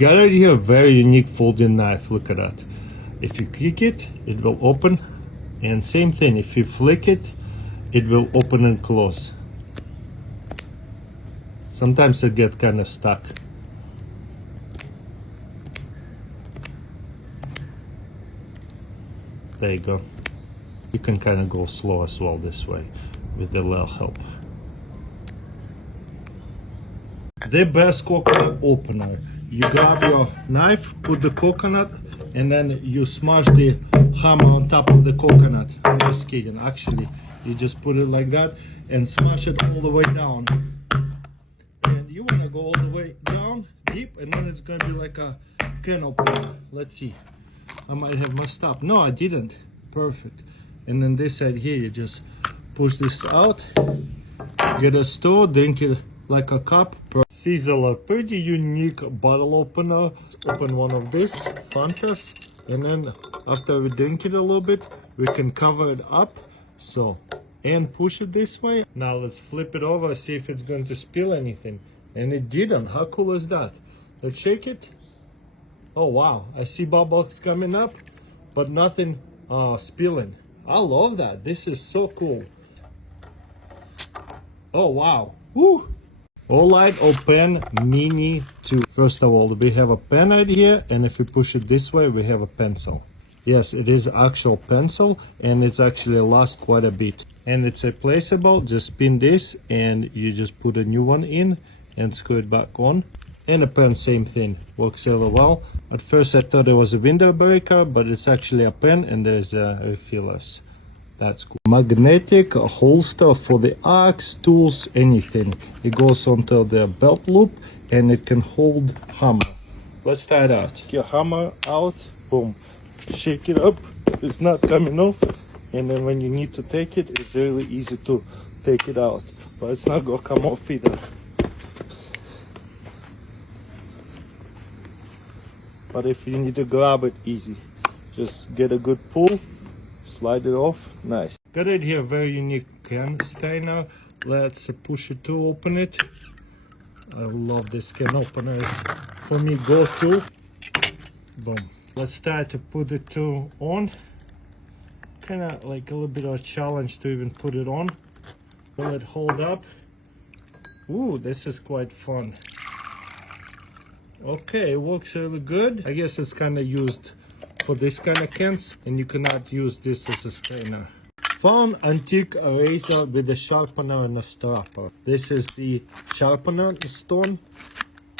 Got right here a very unique folding knife. Look at that. If you click it, it will open, and same thing, if you flick it, it will open and close. Sometimes it get kind of stuck. There you go. You can kind of go slow as well this way with a little help. The best coconut opener. You grab your knife, put the coconut, and then you smash the hammer on top of the coconut. I'm just kidding. Actually, you just put it like that and smash it all the way down. And you want to go all the way down deep, and then it's going to be like a can opener. Let's see. I might have messed up. No, I didn't. Perfect. And then this side here, you just push this out, get a straw, drink it like a cup. Sizzler, pretty unique bottle opener. Open one of this Fantas, and then after we drink it a little bit, we can cover it up, so, and push it this way. Now let's flip it over, see if it's going to spill anything. And it didn't. How cool is that? Let's shake it. Oh wow, I see bubbles coming up, but nothing spilling. I love that. This is so cool. Oh wow. Woo! Olight or pen mini 2. First of all, we have a pen right here, and if we push it this way, we have a pencil. Yes, it is actual pencil, and it's actually lasts quite a bit. And it's replaceable. Just spin this, and you just put a new one in and screw it back on. And a pen, same thing, works really well. At first I thought it was a window breaker, but it's actually a pen, and there's refillers. That's cool. Magnetic holster for the axe, tools, anything. It goes onto the belt loop, and it can hold hammer. Let's try it out. Get your hammer out, boom, shake it up, it's not coming off, and then when you need to take it, it's really easy to take it out, but it's not gonna come off either. But if you need to grab it, easy. Just get a good pull, slide it off, nice. Got it here, very unique can strainer. Let's push it to open it. I love this can opener. It's for me go-to. Boom. Let's try to put it on. Kind of like a little bit of a challenge to even put it on. Will it hold up? Ooh, this is quite fun. Okay, it works really good. I guess it's kind of used for this kind of cans, and you cannot use this as a strainer. Found antique razor with a sharpener and a strapper. This is the sharpener stone,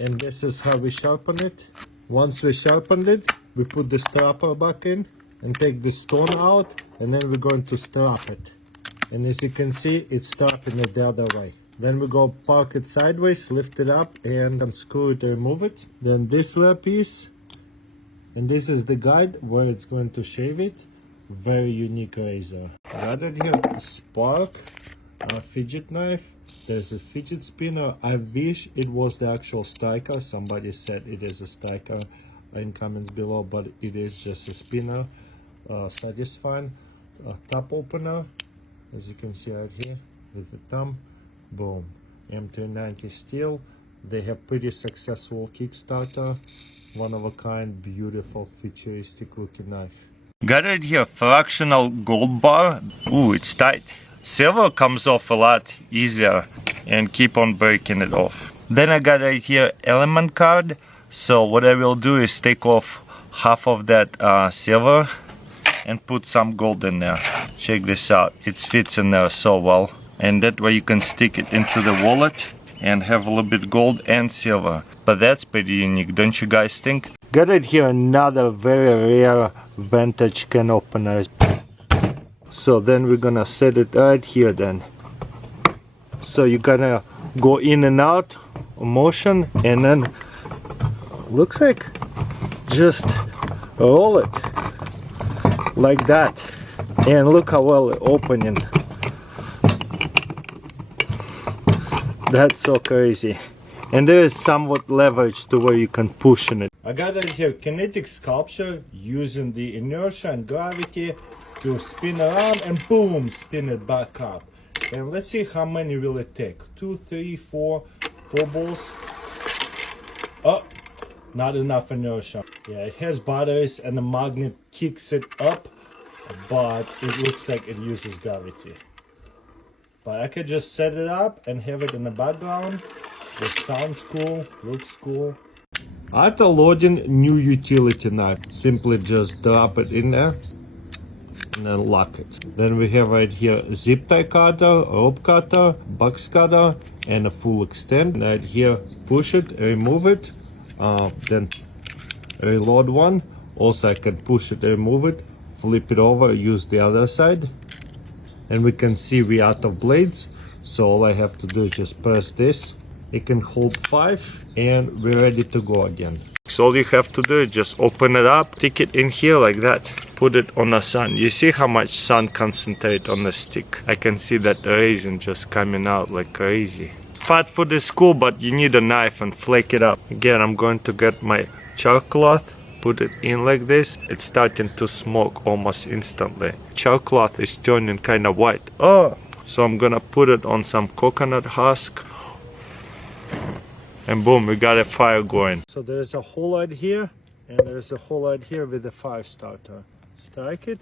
and this is how we sharpen it. Once we sharpened it, we put the strapper back in and take the stone out, and then we're going to strap it. And as you can see, it's strapping it the other way. Then we go park it sideways, lift it up, and unscrew it, remove it. Then this little piece, and this is the guide where it's going to shave it. Very unique razor. Got it here, Spark, a fidget knife. There's a fidget spinner. I wish it was the actual striker. Somebody said it is a striker in comments below, but it is just a spinner. Satisfying. A top opener, as you can see right here with the thumb. Boom. M390 steel. They have pretty successful Kickstarter. One of a kind, beautiful, futuristic looking knife. Got it here, fractional gold bar. Ooh, it's tight. Silver comes off a lot easier, and keep on breaking it off. Then I got right here element card. So what I will do is take off half of that silver and put some gold in there. Check this out. It fits in there so well. And that way you can stick it into the wallet and have a little bit gold and silver. But that's pretty unique, don't you guys think? Got it here, another very rare vintage can opener. So then we're gonna set it right here then. So you're gonna go in and out motion, and then looks like just roll it like that. And look how well it's opening. That's so crazy. And there is somewhat leverage to where you can push in it. I got it here, kinetic sculpture, using the inertia and gravity to spin around and boom, spin it back up. And let's see how many will it take. 2, 3, 4 balls. Oh, not enough inertia. Yeah, it has batteries and the magnet kicks it up, but it looks like it uses gravity. But I could just set it up and have it in the background. It sounds cool, looks cool. After loading new utility knife, simply just drop it in there and then lock it. Then we have right here zip tie cutter, rope cutter, box cutter, and a full extend. Right here, push it, remove it, then reload one. Also I can push it, remove it, flip it over, use the other side. And we can see we out of blades. So all I have to do is just press this. It can hold 5 and we're ready to go again. So all you have to do is just open it up, stick it in here like that, put it on the sun. You see how much sun concentrate on the stick? I can see that resin just coming out like crazy. Fat food is cool, but you need a knife and flake it up. Again, I'm going to get my chalk cloth, put it in like this. It's starting to smoke almost instantly. Chalk cloth is turning kind of white. Oh! So I'm gonna put it on some coconut husk. And boom, we got a fire going. So there's a hole right here, and there's a hole right here with the fire starter. Strike it.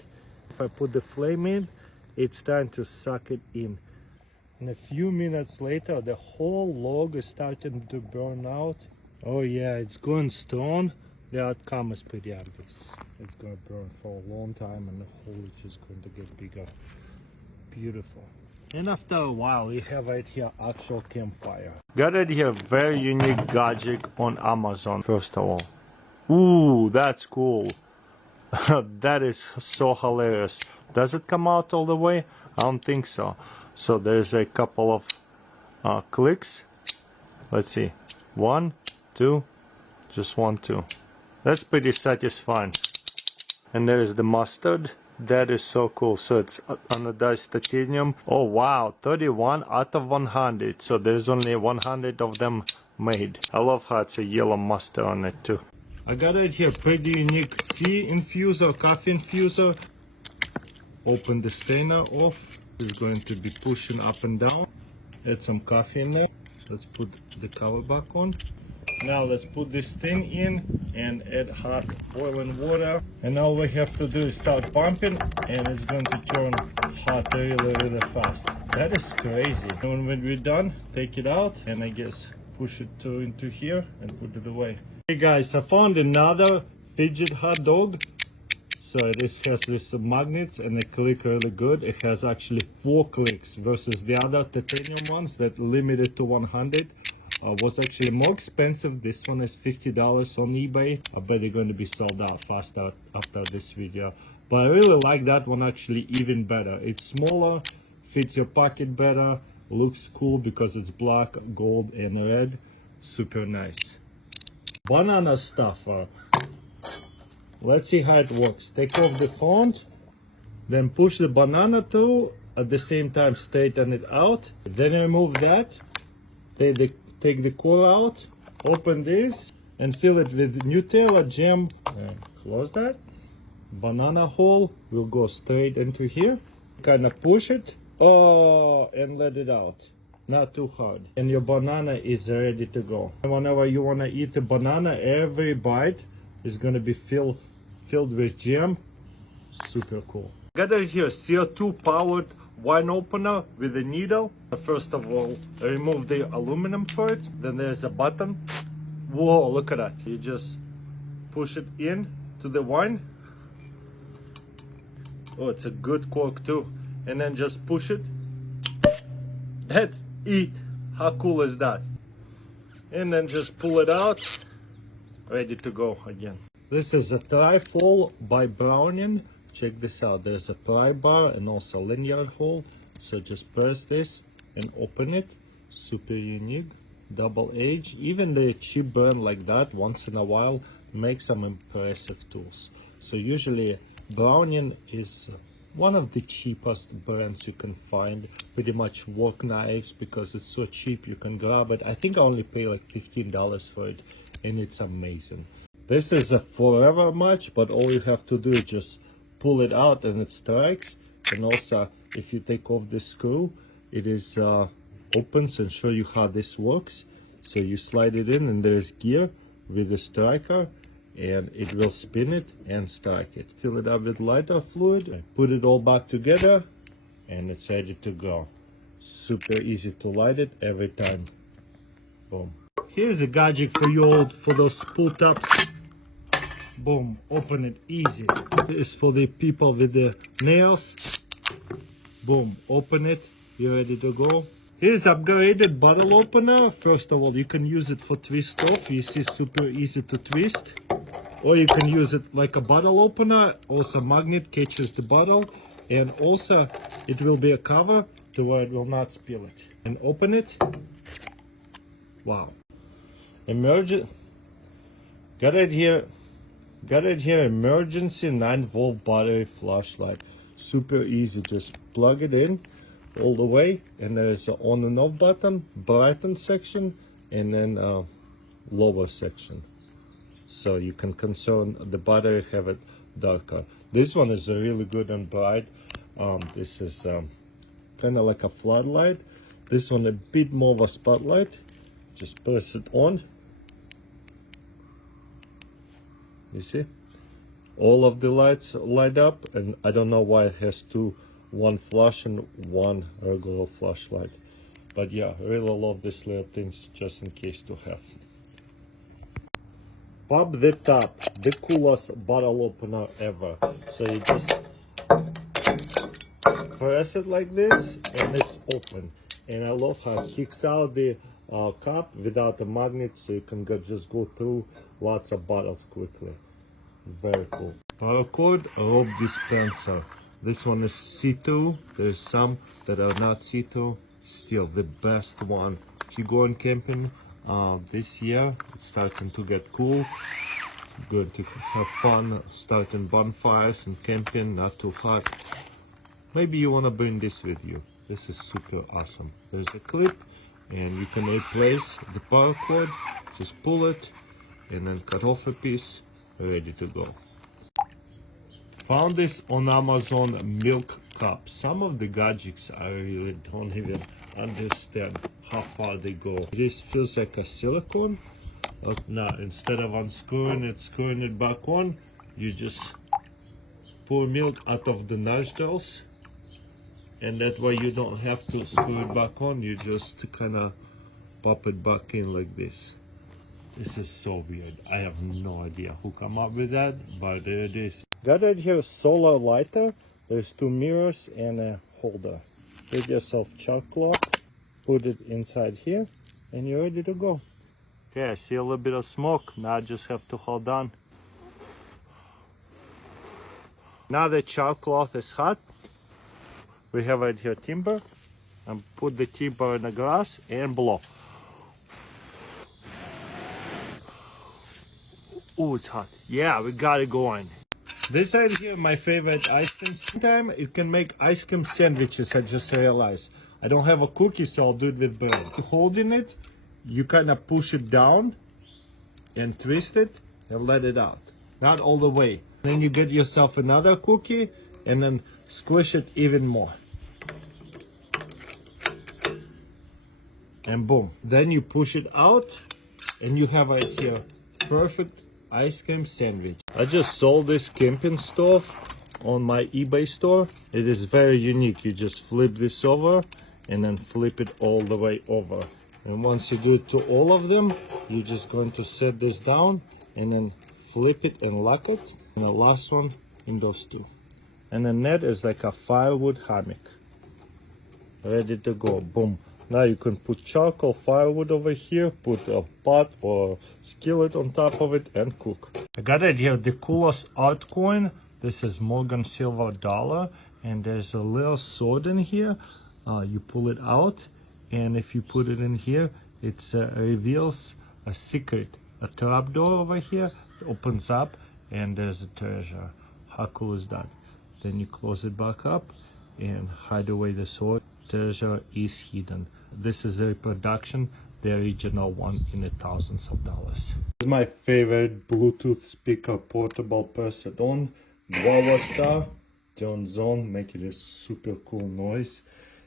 If I put the flame in, it's starting to suck it in. And a few minutes later, the whole log is starting to burn out. Oh yeah, it's going strong. The outcome is pretty obvious. It's going to burn for a long time, and the hole is just going to get bigger. Beautiful. And after a while, we have right here actual campfire. Got it here, very unique gadget on Amazon, first of all. Ooh, that's cool. That is so hilarious. Does it come out all the way? I don't think so. So there's a couple of clicks. Let's see. 1, 2, just 1, 2. That's pretty satisfying. And there's the mustard. That is so cool. So it's anodized titanium. Oh wow, 31 out of 100. So there's only 100 of them made. I love how it's a yellow mustard on it too. I got it here, pretty unique tea infuser, coffee infuser. Open the strainer off. It's going to be pushing up and down. Add some coffee in there. Let's put the cover back on. Now let's put this thing in and add hot boiling water. And now all we have to do is start pumping, and it's going to turn hot really fast. That is crazy. And when we're done, take it out and I guess push it into here and put it away. Hey guys, I found another fidget hot dog. So this has these magnets and they click really good. It has actually 4 clicks versus the other titanium ones that limited to 100. Was actually more expensive. This one is $50 on eBay. I bet they're going to be sold out faster after this video. But I really like that one actually even better. It's smaller, fits your pocket better, looks cool because it's black, gold, and red. Super nice. Banana stuffer. Let's see how it works. Take off the front, then push the banana through. At the same time, straighten it out. Then remove that. Take the core out, open this, and fill it with Nutella jam. Close that. Banana hole will go straight into here. Kind of push it, and let it out. Not too hard. And your banana is ready to go. And whenever you want to eat a banana, every bite is going to be filled with jam. Super cool. Got it here, CO2 powered wine opener with a needle. First of all, remove the aluminum for it. Then there's a button. Whoa, look at that. You just push it in to the wine. Oh, it's a good cork too. And then just push it. That's it. How cool is that? And then just pull it out. Ready to go again. This is a tri-fold by Browning. Check this out. There's a pry bar and also a lanyard hole. So just press this and open it. Super unique. Double edge. Even the cheap brand like that once in a while makes some impressive tools. So usually Browning is one of the cheapest brands you can find. Pretty much work knives because it's so cheap you can grab it. I think I only pay like $15 for it and it's amazing. This is a forever match, but all you have to do is just pull it out and it strikes. And also if you take off the screw, it is opens and show you how this works. So you slide it in and there's gear. with the striker, and it will spin it and strike it. Fill it up with lighter fluid, put it all back together, and it's ready to go. Super easy to light it every time. Boom. Here's a gadget for you all for those pull tabs. Boom, open it easy. This is for the people with the nails. Boom, open it, you're ready to go. Here's upgraded bottle opener. First of all, you can use it for twist off. You see, super easy to twist. Or you can use it like a bottle opener. Also magnet catches the bottle. And also it will be a cover to where it will not spill it. And open it. Wow. Got it here, emergency 9-volt battery flashlight. Super easy, just plug it in all the way, and there's an on and off button, brighten section, and then a lower section. So you can concern the battery, have it darker. This one is really good and bright. This is kind of like a floodlight. This one a bit more of a spotlight. Just press it on. You see? All of the lights light up, and I don't know why it has one flash and one regular flashlight. But yeah, I really love these little things just in case to have. Pop the top, the coolest bottle opener ever. So you just press it like this and it's open. And I love how it kicks out the cup without a magnet, so you can just go through lots of bottles quickly. Very cool. Paracord rope dispenser. This one is see-through. There's some that are not see-through. Still the best one. If you go on camping this year, it's starting to get cool. Going to have fun starting bonfires and camping, not too hot. Maybe you want to bring this with you. This is super awesome. There's a clip and you can replace the paracord. Just pull it and then cut off a piece. Ready to go. Found this on Amazon milk cup. Some of the gadgets I really don't even understand how far they go. This feels like a silicone. Now instead of unscrewing it, screwing it back on, you just pour milk out of the nostrils, and that way you don't have to screw it back on. You just kind of pop it back in like this. This is so weird. I have no idea who come up with that, but there it is. Got it here, solar lighter. There's 2 mirrors and a holder. Get yourself charcoal, put it inside here, and you're ready to go. Okay, I see a little bit of smoke. Now I just have to hold on. Now the charcoal is hot. We have right here timber, and put the timber in the grass and blow. Oh, it's hot. Yeah, we got it going. This right here, my favorite ice cream. Sometimes you can make ice cream sandwiches, I just realized. I don't have a cookie, so I'll do it with bread. Holding it, you kind of push it down and twist it and let it out. Not all the way. Then you get yourself another cookie and then squish it even more. And boom. Then you push it out and you have right here perfect ice cream sandwich. I just sold this camping stove on my eBay store. It is very unique. You just flip this over and then flip it all the way over. And once you do it to all of them, you're just going to set this down and then flip it and lock it. And the last one in those two. And the net is like a firewood hammock. Ready to go. Boom. Now you can put charcoal, firewood over here, put a pot or skillet on top of it and cook. I got it here, the coolest art coin. This is Morgan silver dollar, and there's a little sword in here. You pull it out, and if you put it in here, it reveals a secret. A trapdoor over here opens up, and there's a treasure. How cool is that? Then you close it back up and hide away the sword. Treasure is hidden. This is a reproduction, the original one in the thousands of dollars. This is my favorite Bluetooth speaker portable per on Guava Star. Turns on, making a super cool noise.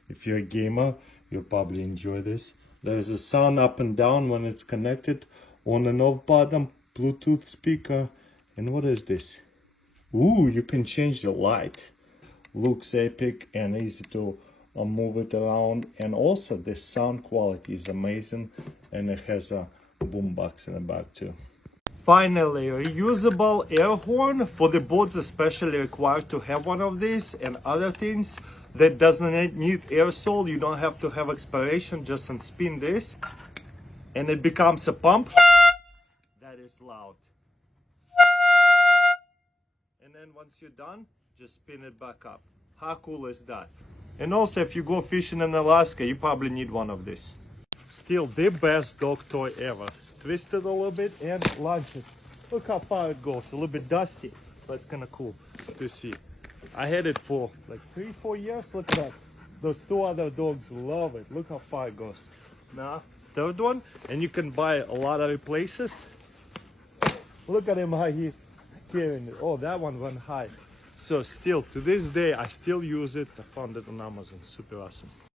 If you're a gamer, you'll probably enjoy this. There's a sound up and down when it's connected. On and off button, Bluetooth speaker, and what is this? Ooh, you can change the light. Looks epic and easy to move it around, and also the sound quality is amazing, and it has a boombox in the back too. Finally, reusable air horn. For the boats especially required to have one of these, and other things that doesn't need aerosol. You don't have to have expiration, just spin this and it becomes a pump that is loud. And then once you're done, just spin it back up. How cool is that? And also, if you go fishing in Alaska, you probably need one of these. Still the best dog toy ever. Twist it a little bit and launch it. Look how far it goes. A little bit dusty, but it's kind of cool to see. I had it for like 3-4 years. Look at that. Those 2 other dogs love it. Look how far it goes. Now, third one, and you can buy a lot of places. Look at him, how he's carrying it. Oh, that one went high. So still, to this day, I still use it. I found it on Amazon. Super awesome.